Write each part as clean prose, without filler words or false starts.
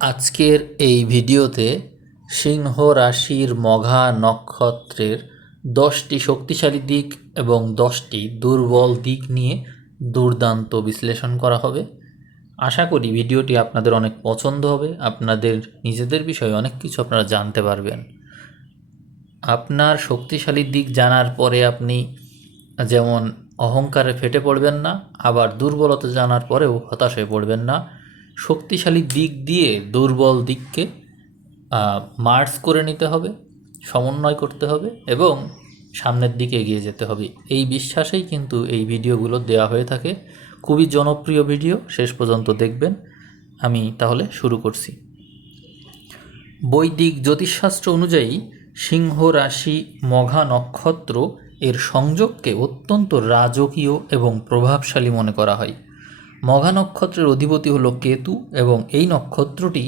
আজকের এই ভিডিওতে সিংহ রাশির মঘা নক্ষত্রের 10টি শক্তিশালী দিক এবং 10টি দুর্বল দিক নিয়ে দুর্দান্ত বিশ্লেষণ করা হবে। আশা করি ভিডিওটি আপনাদের অনেক পছন্দ হবে। আপনাদের নিজেদের বিষয়ে অনেক কিছু আপনারা জানতে পারবেন। আপনার শক্তিশালী দিক জানার পরে আপনি যেমন অহংকারে ফেটে পড়বেন না, আবার দুর্বলতা জানার পরেও হতাশ হয়ে পড়বেন না। শক্তিশালী দিক দিয়ে দুর্বল দিককে মার্জ করে নিতে হবে, সমন্বয় করতে হবে এবং সামনের দিকে এগিয়ে যেতে হবে। এই বিশ্বাসেই কিন্তু এই ভিডিওগুলো দেওয়া হয়ে থাকে। খুবই জনপ্রিয় ভিডিও, শেষ পর্যন্ত দেখবেন। আমি তাহলে শুরু করছি। বৈদিক জ্যোতিষশাস্ত্র অনুযায়ী সিংহ রাশি মঘা নক্ষত্র এর সংযোগকে অত্যন্ত রাজকীয় এবং প্রভাবশালী মনে করা হয়। মঘা নক্ষত্রের অধিপতি হল কেতু এবং এই নক্ষত্রটি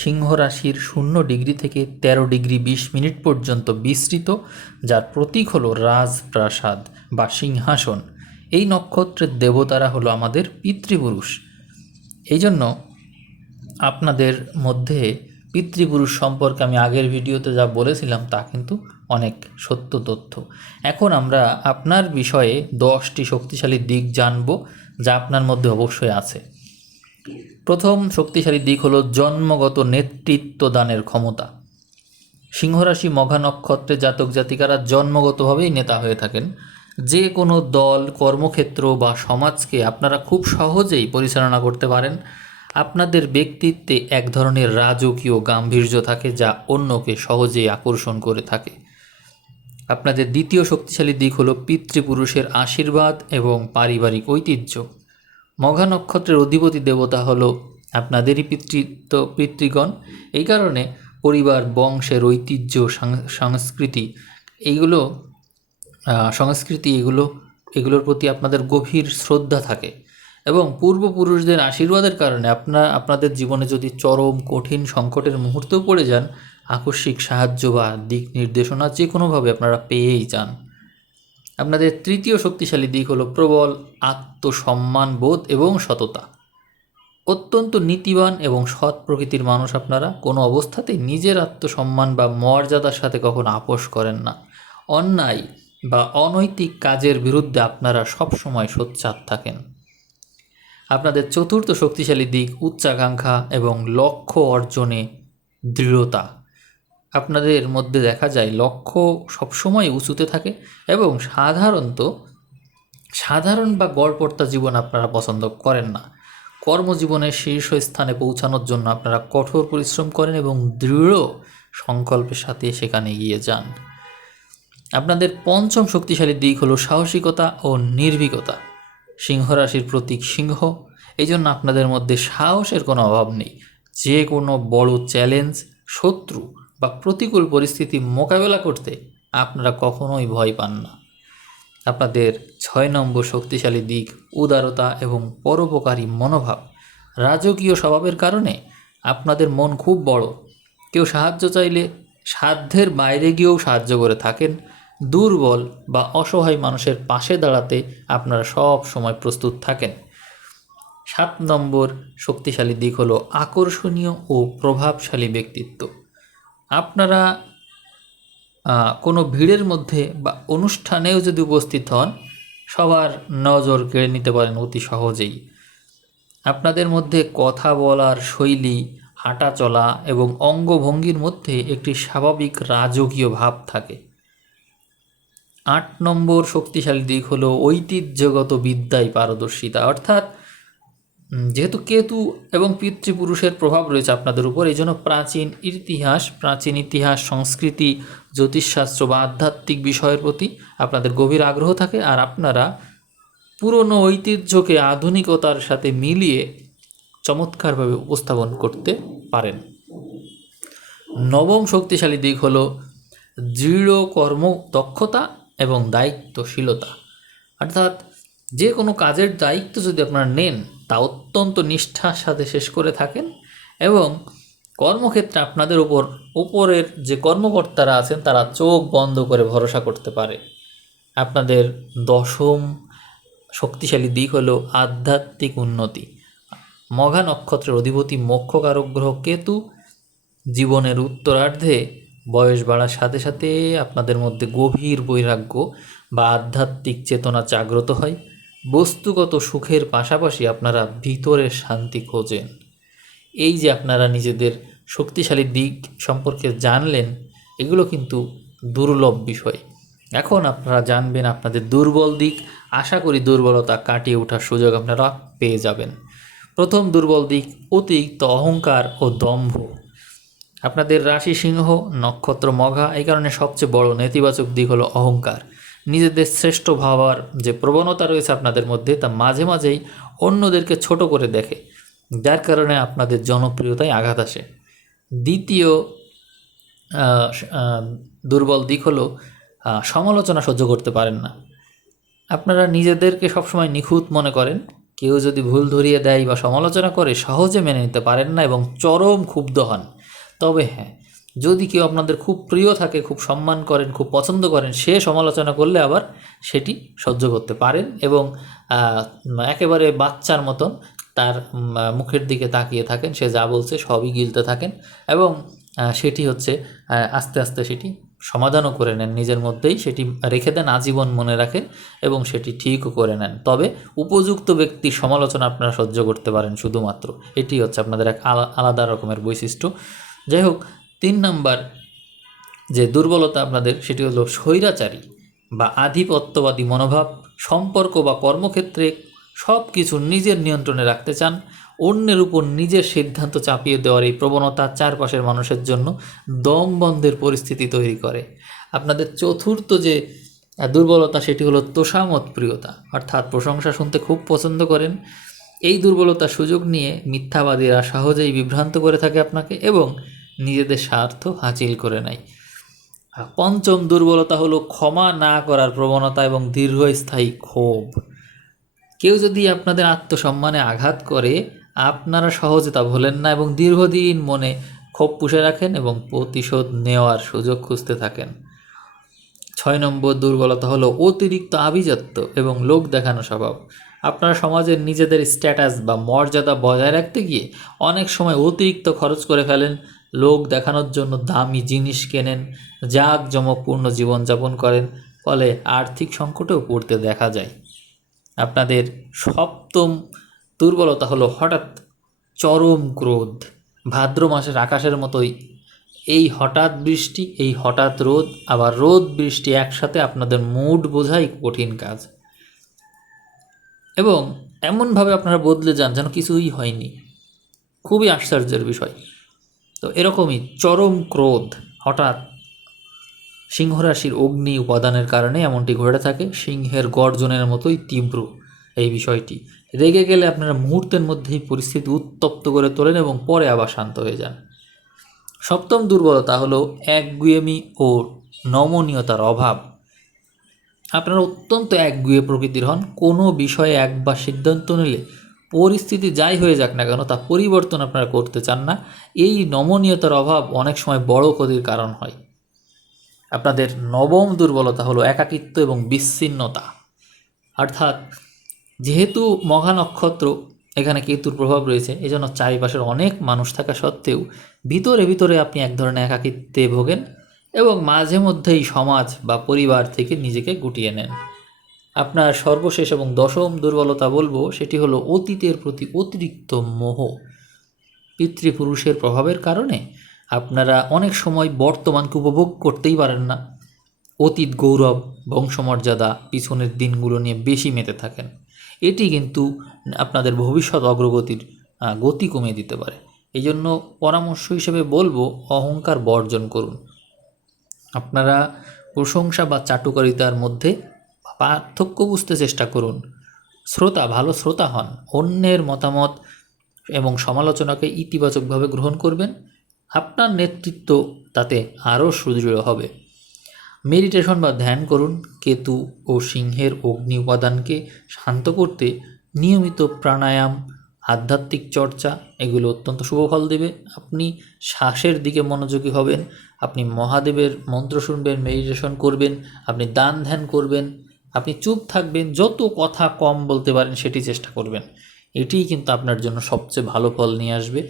সিংহ রাশির 0 ডিগ্রি থেকে 13 ডিগ্রি 20 মিনিট পর্যন্ত বিস্তৃত, যার প্রতীক হল রাজপ্রাসাদ বা সিংহাসন। এই নক্ষত্রের দেবতারা হলো আমাদের পিতৃপুরুষ। এই জন্য আপনাদের মধ্যে পিতৃপুরুষ সম্পর্কে আমি আগের ভিডিওতে যা বলেছিলাম তা কিন্তু অনেক সত্য তথ্য। এখন আমরা আপনার বিষয়ে 10টি শক্তিশালী দিক জানব, যা আপনার মধ্যে অবশ্যই আছে। প্রথম শক্তিশালী দিক হলো জন্মগত নেতৃত্ব দানের ক্ষমতা। সিংহরাশি মঘা নক্ষত্রে জাতক জাতিকারা জন্মগতভাবেই নেতা হয়ে থাকেন। যে কোনো দল, কর্মক্ষেত্র বা সমাজকে আপনারা খুব সহজেই পরিচালনা করতে পারেন। আপনাদের ব্যক্তিত্বে এক ধরনের রাজকীয় গাম্ভীর্য থাকে, যা অন্যকে সহজেই আকর্ষণ করে থাকে। আপনাদের দ্বিতীয় শক্তিশালী দিক হলো পিতৃপুরুষের আশীর্বাদ এবং পারিবারিক ঐতিহ্য। মঘা নক্ষত্রের অধিপতি দেবতা হলো আপনাদেরই পিতৃগণ। এই কারণে পরিবার, বংশের ঐতিহ্য, সংস্কৃতি এগুলোর প্রতি আপনাদের গভীর শ্রদ্ধা থাকে এবং পূর্বপুরুষদের আশীর্বাদের কারণে আপনাদের জীবনে যদি চরম কঠিন সংকটের মুহূর্তেও পড়ে যান, আকস্মিক সাহায্য বা দিক নির্দেশনা যে কোনোভাবে আপনারা পেয়েই যান। আপনাদের তৃতীয় শক্তিশালী দিক হলো প্রবল আত্মসম্মান বোধ এবং সততা। অত্যন্ত নীতিবান এবং সৎ প্রকৃতির মানুষ আপনারা। কোনো অবস্থাতেই নিজের আত্মসম্মান বা মর্যাদার সাথে কখনো আপোষ করেন না। অন্যায় বা অনৈতিক কাজের বিরুদ্ধে আপনারা সবসময় সোচ্চার থাকেন। আপনাদের চতুর্থ শক্তিশালী দিক উচ্চাকাঙ্ক্ষা এবং লক্ষ্য অর্জনে দৃঢ়তা। আপনাদের মধ্যে দেখা যায় লক্ষ্য সবসময় উঁচুতে থাকে এবং সাধারণ বা গড়পড়তা জীবন আপনারা পছন্দ করেন না। কর্মজীবনের শীর্ষস্থানে পৌঁছানোর জন্য আপনারা কঠোর পরিশ্রম করেন এবং দৃঢ় সংকল্পের সাথে সেখানে গিয়ে যান। আপনাদের পঞ্চম শক্তিশালী দিক হলো সাহসিকতা ও নির্ভীকতা। সিংহ রাশির প্রতীক সিংহ, এই জন্য আপনাদের মধ্যে সাহসের কোনো অভাব নেই। যে কোনো বড় চ্যালেঞ্জ, শত্রু বা প্রতিকূল পরিস্থিতি মোকাবেলা করতে আপনারা কখনোই ভয় পান না। আপনাদের 6 নম্বর শক্তিশালী দিক উদারতা এবং পরোপকারী মনোভাব। রাজকীয় স্বভাবের কারণে আপনাদের মন খুব বড়। কেউ সাহায্য চাইলে সাধ্যের বাইরে গিয়েও সাহায্য করে থাকেন। দুর্বল বা অসহায় মানুষের পাশে দাঁড়াতে আপনারা সব সময় প্রস্তুত থাকেন। 7 নম্বর শক্তিশালী দিক হলো আকর্ষণীয় ও প্রভাবশালী ব্যক্তিত্ব। আপনারা কোনো ভিড়ের মধ্যে বা অনুষ্ঠানেও যদি উপস্থিত হন, সবার নজর কেড়ে নিতে পারেন অতি সহজেই। আপনাদের মধ্যে কথা বলার শৈলী, হাঁটা চলা এবং অঙ্গভঙ্গির মধ্যে একটি স্বাভাবিক রাজকীয় ভাব থাকে। 8 নম্বর শক্তিশালী দিক হলো ঐতিহ্যগত বিদ্যায় পারদর্শিতা। অর্থাৎ যেহেতু কেতু এবং পিতৃপুরুষের প্রভাব রয়েছে আপনাদের উপর, এই জন্য প্রাচীন ইতিহাস, সংস্কৃতি, জ্যোতিষশাস্ত্র বা আধ্যাত্মিক বিষয়ের প্রতি আপনাদের গভীর আগ্রহ থাকে। আর আপনারা পুরনো ঐতিহ্যকে আধুনিকতার সাথে মিলিয়ে চমৎকারভাবে উপস্থাপন করতে পারেন। 9ম শক্তিশালী দিক হলো দৃঢ় কর্মদক্ষতা এবং দায়িত্বশীলতা। অর্থাৎ যে কোনো কাজের দায়িত্ব যদি আপনারা নেন, তা অত্যন্ত নিষ্ঠার সাথে শেষ করে থাকেন এবং কর্মক্ষেত্রে আপনাদের উপরের যে কর্মকর্তারা আছেন তারা চোখ বন্ধ করে ভরসা করতে পারে। আপনাদের 10ম শক্তিশালী দিক হলো আধ্যাত্মিক উন্নতি। মঘা নক্ষত্রের অধিপতি মোক্ষকারক গ্রহ কেতু জীবনের উত্তরার্ধে বয়স বাড়ার সাথে সাথে আপনাদের মধ্যে গভীর বৈরাগ্য বা আধ্যাত্মিক চেতনা জাগ্রত হয়। বস্তুগত সুখের পাশাপাশি আপনারা ভিতরের শান্তি খোঁজেন। এই যে আপনারা নিজেদের শক্তিশালী দিক সম্পর্কে জানলেন, এগুলো কিন্তু দুর্লভ বিষয়। এখন আপনারা জানবেন আপনাদের দুর্বল দিক। আশা করি দুর্বলতা কাটিয়ে ওঠার সুযোগ আপনারা পেয়ে যাবেন। প্রথম দুর্বল দিক অতিরিক্ত অহংকার ও দম্ভ। আপনাদের রাশি সিংহ, নক্ষত্র মঘা, এই কারণে সবচেয়ে বড় নেতিবাচক দিক হলো অহংকার। নিজেদের শ্রেষ্ঠ ভাবার যে প্রবণতা রয়েছে আপনাদের মধ্যে, তা মাঝে মাঝেই অন্যদেরকে ছোট করে দেখে, যার কারণে আপনাদের জনপ্রিয়তায় আঘাত আসে। দ্বিতীয় দুর্বল দিক হলো সমালোচনা সহ্য করতে পারেন না। আপনারা নিজেদেরকে সবসময় নিখুঁত মনে করেন। কেউ যদি ভুল ধরিয়ে দেয় বা সমালোচনা করে সহজে মেনে নিতে পারেন না এবং চরম ক্ষুব্ধ হন। তবে হ্যাঁ, যদি কেউ আপনাদের খুব প্রিয় থাকে, খুব সম্মান করেন, খুব পছন্দ করেন, সে সমালোচনা করলে আবার সেটি সহ্য করতে পারেন এবং একেবারে বাচ্চার মতন তার মুখের দিকে তাকিয়ে থাকেন, সে যা বলছে সবই গিলতে থাকেন এবং সেটি হচ্ছে আস্তে আস্তে সেটি সমাধানও করে নেন, নিজের মধ্যেই সেটি রেখে দেন, আজীবন মনে রাখেন এবং সেটি ঠিকও করে নেন। তবে উপযুক্ত ব্যক্তির সমালোচনা আপনারা সহ্য করতে পারেন শুধুমাত্র। এটি হচ্ছে আপনাদের এক আলাদা রকমের বৈশিষ্ট্য। যাই হোক, 3 নাম্বার যে দুর্বলতা আপনাদের, সেটি হলো স্বৈরাচারী বা আধিপত্যবাদী মনোভাব। সম্পর্ক বা কর্মক্ষেত্রে সব কিছু নিজের নিয়ন্ত্রণে রাখতে চান। অন্যের উপর নিজের সিদ্ধান্ত চাপিয়ে দেওয়ার এই প্রবণতা চারপাশের মানুষের জন্য দমবন্ধের পরিস্থিতি তৈরি করে। আপনাদের চতুর্থ যে দুর্বলতা, সেটি হলো তোষামত প্রিয়তা, অর্থাৎ প্রশংসা শুনতে খুব পছন্দ করেন। এই দুর্বলতার সুযোগ নিয়ে মিথ্যাবাদীরা সহজেই বিভ্রান্ত করে থাকে আপনাকে এবং নিজেদের স্বার্থ হাসিল করে নেয়। পঞ্চম দুর্বলতা হলো ক্ষমা না করার প্রবণতা এবং দীর্ঘস্থায়ী ক্ষোভ। কেউ যদি আপনাদের আত্মসম্মানে আঘাত করে, আপনারা সহজে তা ভোলেন না এবং দীর্ঘদিন মনে ক্ষোভ পুষে রাখেন এবং প্রতিশোধ নেওয়ার সুযোগ খুঁজতে থাকেন। 6 নম্বর দুর্বলতা হলো অতিরিক্ত আভিজাত্য এবং লোক দেখানো স্বভাব। আপনারা সমাজের নিজেদের স্ট্যাটাস বা মর্যাদা বজায় রাখতে গিয়ে অনেক সময় অতিরিক্ত খরচ করে ফেলেন। লোক দেখানোর জন্য দামি জিনিস কেনেন, জাঁকজমকপূর্ণ জীবনযাপন করেন, ফলে আর্থিক সংকটেও পড়তে দেখা যায়। আপনাদের সপ্তম দুর্বলতা হলো হঠাৎ চরম ক্রোধ। ভাদ্র মাসের আকাশের মতোই এই হঠাৎ বৃষ্টি, এই হঠাৎ রোদ, আবার রোদ বৃষ্টি একসাথে আপনাদের মুড বোঝাই কঠিন কাজ এবং এমনভাবে আপনারা বদলে যান যেন কিছুই হয়নি। খুবই আশ্চর্যের বিষয়। তো এরকমই চরম ক্রোধ হঠাৎ সিংহরাশির অগ্নি উপাদানের কারণে এমনটি ঘটে থাকে। সিংহের গর্জনের মতোই তীব্র এই বিষয়টি। রেগে গেলে আপনারা মুহূর্তের মধ্যেই পরিস্থিতি উত্তপ্ত করে তোলেন এবং পরে আবার শান্ত হয়ে যান। সপ্তম দুর্বলতা হলো একগুঁয়েমি ও নমনীয়তার অভাব। আপনারা অত্যন্ত একগুঁয়ে প্রকৃতির হন। কোনো বিষয়ে একবার সিদ্ধান্ত নিলে পরিস্থিতি যাই হয়ে যাক না কেন তা পরিবর্তন আপনারা করতে চান না। এই নমনীয়তার অভাব অনেক সময় বড় ক্ষতির কারণ হয়। আপনাদের নবম দুর্বলতা হলো একাকিত্ব এবং বিচ্ছিন্নতা। অর্থাৎ যেহেতু মঘা নক্ষত্র, এখানে কেতুর প্রভাব রয়েছে, এজন্য চারিপাশের অনেক মানুষ থাকা সত্ত্বেও ভিতরে ভিতরে আপনি এক ধরনের একাকিত্বে ভোগেন এবং মাঝে মধ্যেই সমাজ বা পরিবার থেকে নিজেকে গুটিয়ে নেন। আপনার সর্বশেষ এবং দশম দুর্বলতা বলবো, সেটি হলো অতীতের প্রতি অতিরিক্ত মোহ। পিতৃপুরুষের প্রভাবের কারণে আপনারা অনেক সময় বর্তমানকে উপভোগ করতেই পারেন না। অতীত গৌরব, বংশমর্যাদা, পিছনের দিনগুলো নিয়ে বেশি মেতে থাকেন। এটি কিন্তু আপনাদের ভবিষ্যৎ অগ্রগতির গতি কমিয়ে দিতে পারে। এই জন্য পরামর্শ হিসেবে বলবো, অহংকার বর্জন করুন। আপনারা প্রশংসা বা চাটুকারিতার মধ্যে পার্থক্য বুঝতে চেষ্টা করুন। ভালো শ্রোতা হন। অন্যের মতামত এবং সমালোচনাকে ইতিবাচকভাবে গ্রহণ করবেন। আপনার নেতৃত্ব তাতে আরও সুদৃঢ় হবে। মেডিটেশন বা ধ্যান করুন। কেতু ও সিংহের অগ্নি উপাদানকে শান্ত করতে নিয়মিত প্রাণায়াম, আধ্যাত্মিক চর্চা, এগুলো অত্যন্ত শুভ ফল দেবে। আপনি শ্বাসের দিকে মনোযোগী হবেন, আপনি মহাদেবের মন্ত্র শুনবেন, মেডিটেশন করবেন, আপনি দান ধ্যান করবেন, আপনি চুপ থাকবেন, যত কথা কম বলতে পারেন সেটি চেষ্টা করবেন। এটিই কিন্তু আপনার জন্য সবচেয়ে ভালো ফল নিয়ে আসবে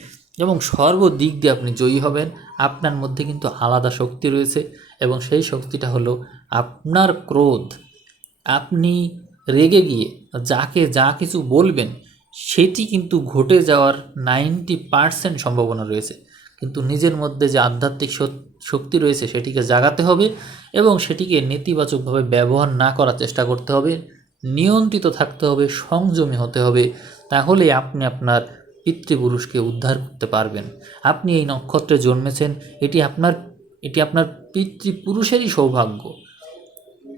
এবং সর্বদিক দিয়ে আপনি জয়ী হবেন। আপনার মধ্যে কিন্তু আলাদা শক্তি রয়েছে এবং সেই শক্তিটা হলো আপনার ক্রোধ। আপনি রেগে গিয়ে যাকে যা কিছু বলবেন সেটি কিন্তু ঘটে যাওয়ার 90% সম্ভাবনা রয়েছে, কিন্তু নিজের মধ্যে যে আধ্যাত্মিক শক্তি রয়েছে সেটিকে জাগাতে হবে এবং সেটিকে নেতিবাচকভাবে ব্যবহার না করার চেষ্টা করতে হবে, নিয়ন্ত্রিত থাকতে হবে, সংযমী হতে হবে। তাহলেই আপনি আপনার পিতৃপুরুষকে উদ্ধার করতে পারবেন। আপনি এই নক্ষত্রে জন্মেছেন, এটি আপনার পিতৃপুরুষেরই সৌভাগ্য।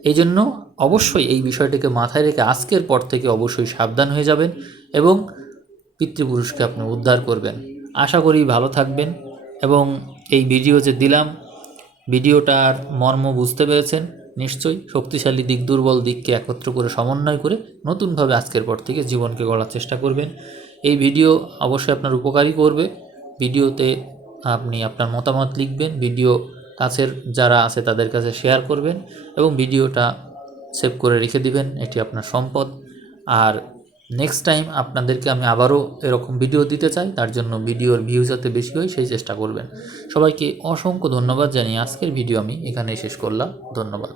এই জন্য অবশ্যই এই বিষয়টিকে মাথায় রেখে আজকের পর থেকে অবশ্যই সাবধান হয়ে যাবেন এবং পিতৃপুরুষকে আপনি উদ্ধার করবেন। আশা করি ভালো থাকবেন এবং এই ভিডিও যে দিলাম, ভিডিওটার মর্ম বুঝতে পেরেছেন নিশ্চয়ই। শক্তিশালী দিক দুর্বল দিককে একত্র করে সমন্বয় করে নতুনভাবে আজকের পর থেকে জীবনকে গড়ার চেষ্টা করবেন। এই ভিডিও অবশ্যই আপনার উপকারী করবে। ভিডিওতে আপনি আপনার মতামত লিখবেন, ভিডিও কাছের যারা আছে তাদের কাছে শেয়ার করবেন এবং ভিডিওটা সেভ করে রেখে দিবেন, এটি আপনার সম্পদ। আর নেক্সট টাইম আপনাদেরকে আমি আবারও এরকম ভিডিও দিতে চাই, তার জন্য ভিডিওর ভিউজ যাতে বেশি হয় সেই চেষ্টা করবেন। সবাইকে অসংখ্য ধন্যবাদ জানিয়ে আজকের ভিডিও আমি এখানেই শেষ করলাম। ধন্যবাদ।